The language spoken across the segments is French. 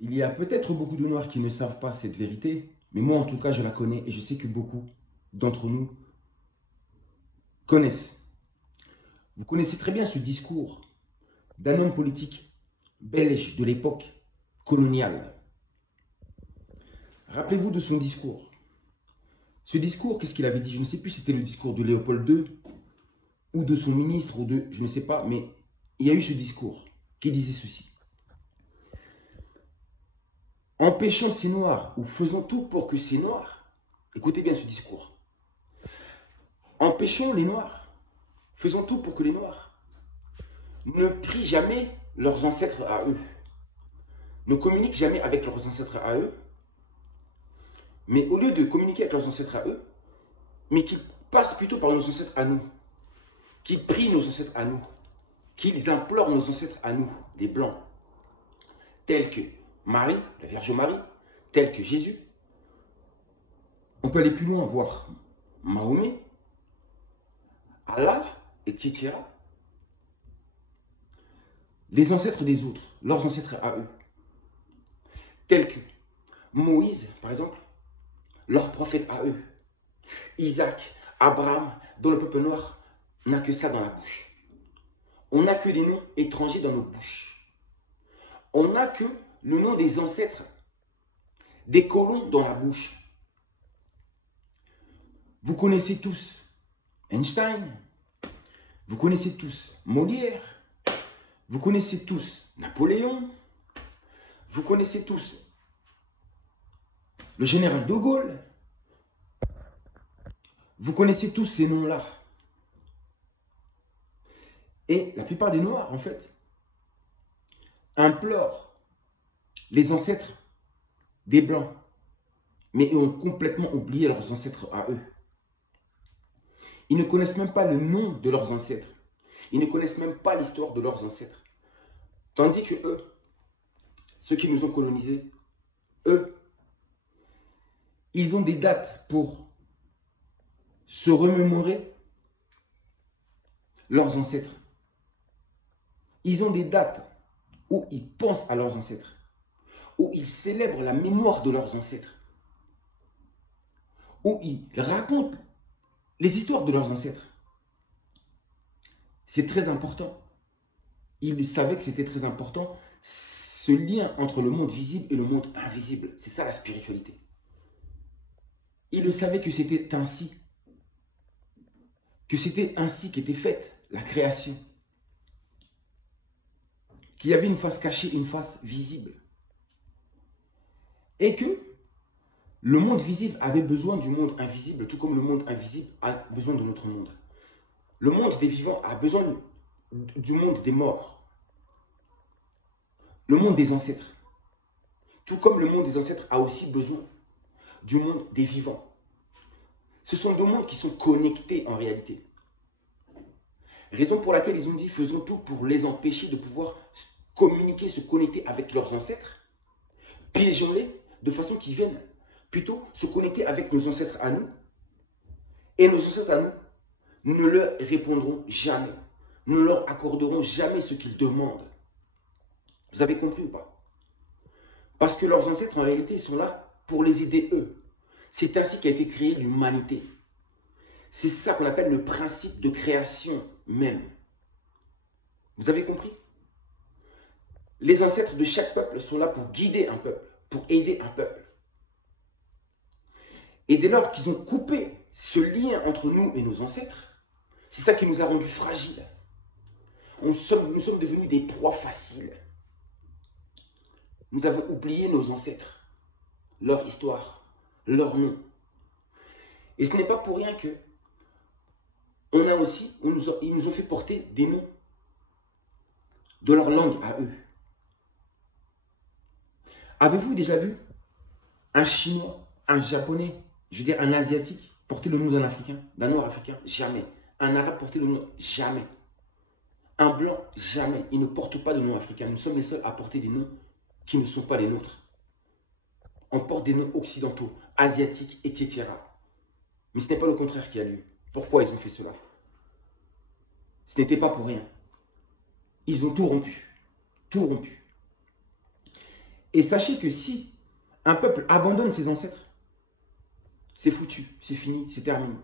Il y a peut-être beaucoup de Noirs qui ne savent pas cette vérité, mais moi en tout cas je la connais et je sais que beaucoup d'entre nous connaissent. Vous connaissez très bien ce discours d'un homme politique belge de l'époque coloniale. Rappelez-vous de son discours. Ce discours, qu'est-ce qu'il avait dit? Je ne sais plus si c'était le discours de Léopold II ou de son ministre ou de, je ne sais pas, mais il y a eu ce discours qui disait ceci. Empêchons ces Noirs ou faisons tout pour que ces Noirs, écoutez bien ce discours, empêchons les Noirs, faisons tout pour que les Noirs ne prient jamais leurs ancêtres à eux, ne communiquent jamais avec leurs ancêtres à eux, mais au lieu de communiquer avec leurs ancêtres à eux, mais qu'ils passent plutôt par nos ancêtres à nous, qu'ils prient nos ancêtres à nous, qu'ils implorent nos ancêtres à nous, les Blancs, tels que Marie, la Vierge Marie, tels que Jésus. On peut aller plus loin, voir Mahomet, Allah, etc. Les ancêtres des autres, leurs ancêtres à eux, tels que Moïse, par exemple, leurs prophètes à eux, Isaac, Abraham, dont le peuple noir n'a que ça dans la bouche. On n'a que des noms étrangers dans nos bouches. On n'a que le nom des ancêtres, des colons dans la bouche. Vous connaissez tous Einstein, vous connaissez tous Molière, vous connaissez tous Napoléon, vous connaissez tous le général de Gaulle, vous connaissez tous ces noms-là. Et la plupart des Noirs, en fait, implorent les ancêtres des Blancs, mais ils ont complètement oublié leurs ancêtres à eux. Ils ne connaissent même pas le nom de leurs ancêtres. Ils ne connaissent même pas l'histoire de leurs ancêtres. Tandis que eux, ceux qui nous ont colonisés, eux, ils ont des dates pour se remémorer leurs ancêtres. Ils ont des dates où ils pensent à leurs ancêtres, où ils célèbrent la mémoire de leurs ancêtres, où ils racontent les histoires de leurs ancêtres. C'est très important. Ils savaient que c'était très important, ce lien entre le monde visible et le monde invisible. C'est ça la spiritualité. Ils le savaient que c'était ainsi qu'était faite la création. Qu'il y avait une face cachée, une face visible. Et que le monde visible avait besoin du monde invisible, tout comme le monde invisible a besoin de notre monde. Le monde des vivants a besoin du monde des morts. Le monde des ancêtres. Tout comme le monde des ancêtres a aussi besoin du monde des vivants. Ce sont deux mondes qui sont connectés en réalité. Raison pour laquelle ils ont dit faisons tout pour les empêcher de pouvoir communiquer, se connecter avec leurs ancêtres. Piégeons-les de façon qu'ils viennent plutôt se connecter avec nos ancêtres à nous. Et nos ancêtres à nous ne leur répondront jamais, ne leur accorderont jamais ce qu'ils demandent. Vous avez compris ou pas? Parce que leurs ancêtres en réalité sont là pour les aider eux. C'est ainsi qu'a été créée l'humanité. C'est ça qu'on appelle le principe de création même. Vous avez compris? Les ancêtres de chaque peuple sont là pour guider un peuple, pour aider un peuple. Et dès lors qu'ils ont coupé ce lien entre nous et nos ancêtres, c'est ça qui nous a rendus fragiles. Nous sommes devenus des proies faciles. Nous avons oublié nos ancêtres, leur histoire, leur nom. Et ce n'est pas pour rien que ils nous ont fait porter des noms de leur langue à eux. Avez-vous déjà vu un Chinois, un Japonais, je veux dire un Asiatique, porter le nom d'un Africain, d'un Noir africain? Jamais. Un Arabe porter le nom? Jamais. Un Blanc? Jamais. Il ne porte pas de nom africain. Nous sommes les seuls à porter des noms qui ne sont pas les nôtres. On porte des noms occidentaux, asiatiques, etc. Mais ce n'est pas le contraire qui a lieu. Pourquoi ils ont fait cela? Ce n'était pas pour rien. Ils ont tout rompu. Tout rompu. Et sachez que si un peuple abandonne ses ancêtres, c'est foutu, c'est fini, c'est terminé.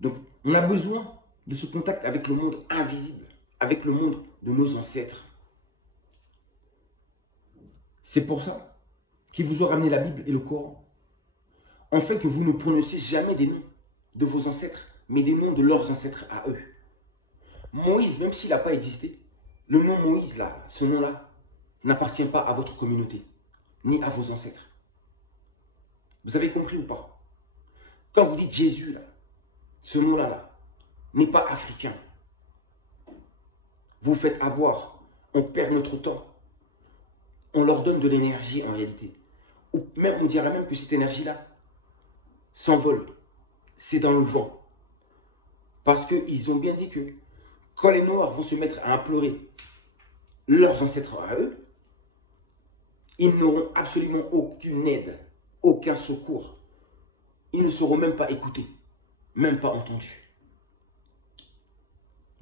Donc, on a besoin de ce contact avec le monde invisible, avec le monde de nos ancêtres. C'est pour ça qu'il vous a ramené la Bible et le Coran. En fait, que vous ne prononcez jamais des noms de vos ancêtres, mais des noms de leurs ancêtres à eux. Moïse, même s'il n'a pas existé, le nom Moïse, là, ce nom-là, n'appartient pas à votre communauté, ni à vos ancêtres. Vous avez compris ou pas? Quand vous dites Jésus, là, ce nom-là, là, n'est pas africain. Vous vous faites avoir, on perd notre temps. On leur donne de l'énergie en réalité. Ou même, on dirait même que cette énergie-là s'envole. C'est dans le vent. Parce qu'ils ont bien dit que quand les Noirs vont se mettre à implorer leurs ancêtres à eux, ils n'auront absolument aucune aide, aucun secours. Ils ne seront même pas écoutés, même pas entendus.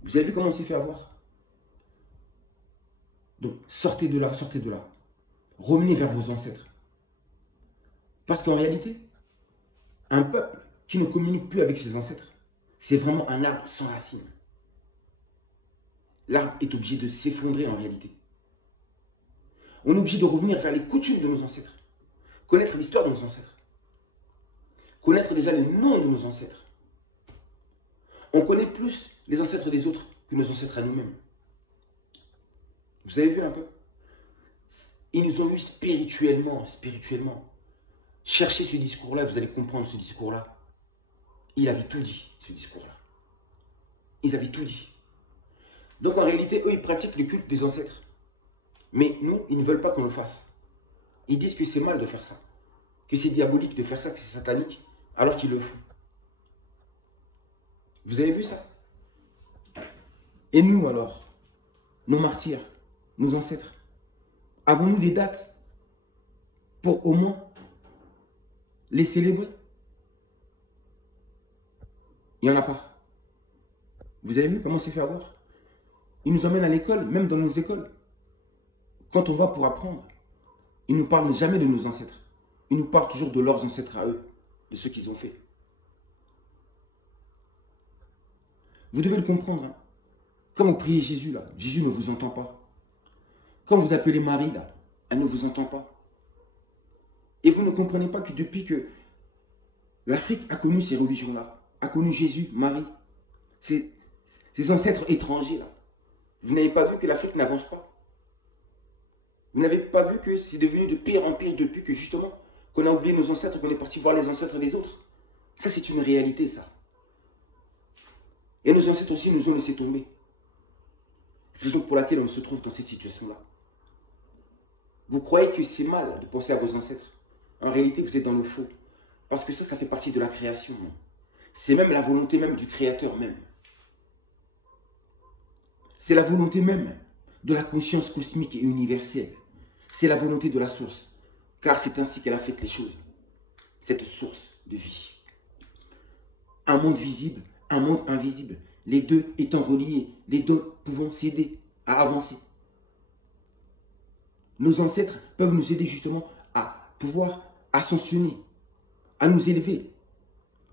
Vous avez vu comment on s'est fait avoir? Donc, sortez de là, sortez de là. Revenez vers vos ancêtres. Parce qu'en réalité, un peuple qui ne communique plus avec ses ancêtres, c'est vraiment un arbre sans racines. L'arbre est obligé de s'effondrer en réalité. On est obligé de revenir vers les coutumes de nos ancêtres. Connaître l'histoire de nos ancêtres. Connaître déjà les noms de nos ancêtres. On connaît plus les ancêtres des autres que nos ancêtres à nous-mêmes. Vous avez vu un peu? Ils nous ont eu spirituellement. Cherchez ce discours-là, vous allez comprendre ce discours-là. Il avait tout dit, ce discours-là. Ils avaient tout dit. Donc en réalité, eux, ils pratiquent le culte des ancêtres. Mais nous, ils ne veulent pas qu'on le fasse. Ils disent que c'est mal de faire ça. Que c'est diabolique de faire ça, que c'est satanique, alors qu'ils le font. Vous avez vu ça? Et nous alors, nos martyrs, nos ancêtres, avons-nous des dates pour au moins les célébrer? Il n'y en a pas. Vous avez vu comment c'est fait avoir? Ils nous emmènent à l'école, même dans nos écoles. Quand on va pour apprendre, ils ne nous parlent jamais de nos ancêtres. Ils nous parlent toujours de leurs ancêtres à eux, de ce qu'ils ont fait. Vous devez le comprendre. Hein. Quand vous priez Jésus, là, Jésus ne vous entend pas. Quand vous appelez Marie, là, elle ne vous entend pas. Et vous ne comprenez pas que depuis que l'Afrique a connu ces religions-là, a connu Jésus, Marie, ces ancêtres étrangers, là, vous n'avez pas vu que l'Afrique n'avance pas. Vous n'avez pas vu que c'est devenu de pire en pire depuis que justement, qu'on a oublié nos ancêtres, qu'on est parti voir les ancêtres des autres. Ça, c'est une réalité, ça. Et nos ancêtres aussi nous ont laissé tomber. Raison pour laquelle on se trouve dans cette situation-là. Vous croyez que c'est mal de penser à vos ancêtres. En réalité, vous êtes dans le faux. Parce que ça fait partie de la création. C'est même la volonté même du Créateur même. C'est la volonté même de la conscience cosmique et universelle. C'est la volonté de la source. Car c'est ainsi qu'elle a fait les choses. Cette source de vie. Un monde visible, un monde invisible. Les deux étant reliés, les deux pouvant s'aider à avancer. Nos ancêtres peuvent nous aider justement à pouvoir ascensionner, à nous élever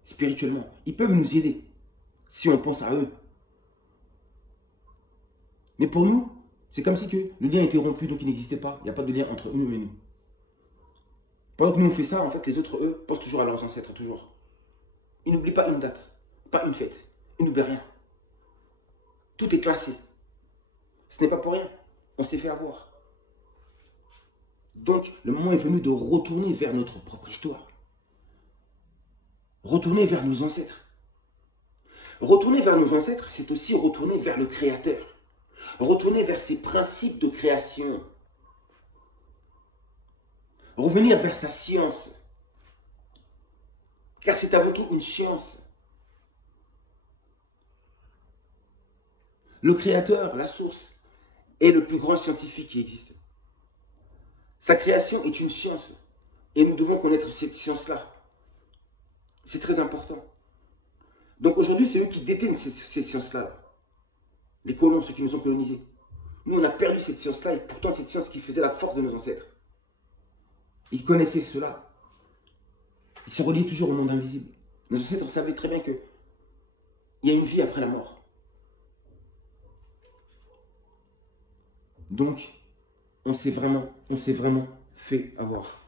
spirituellement. Ils peuvent nous aider si on pense à eux. Mais pour nous, c'est comme si que le lien était rompu, donc il n'existait pas. Il n'y a pas de lien entre nous et nous. Pendant que nous on fait ça, en fait, les autres, eux, pensent toujours à leurs ancêtres, toujours. Ils n'oublient pas une date, pas une fête. Ils n'oublient rien. Tout est classé. Ce n'est pas pour rien. On s'est fait avoir. Donc, le moment est venu de retourner vers notre propre histoire. Retourner vers nos ancêtres. Retourner vers nos ancêtres, c'est aussi retourner vers le Créateur. Retourner vers ses principes de création. Revenir vers sa science. Car c'est avant tout une science. Le Créateur, la source, est le plus grand scientifique qui existe. Sa création est une science. Et nous devons connaître cette science-là. C'est très important. Donc aujourd'hui, c'est eux qui détiennent ces sciences-là. Les colons, ceux qui nous ont colonisés. Nous, on a perdu cette science-là, et pourtant cette science qui faisait la force de nos ancêtres. Ils connaissaient cela. Ils se reliaient toujours au monde invisible. Nos ancêtres savaient très bien qu'il y a une vie après la mort. Donc, on s'est vraiment fait avoir.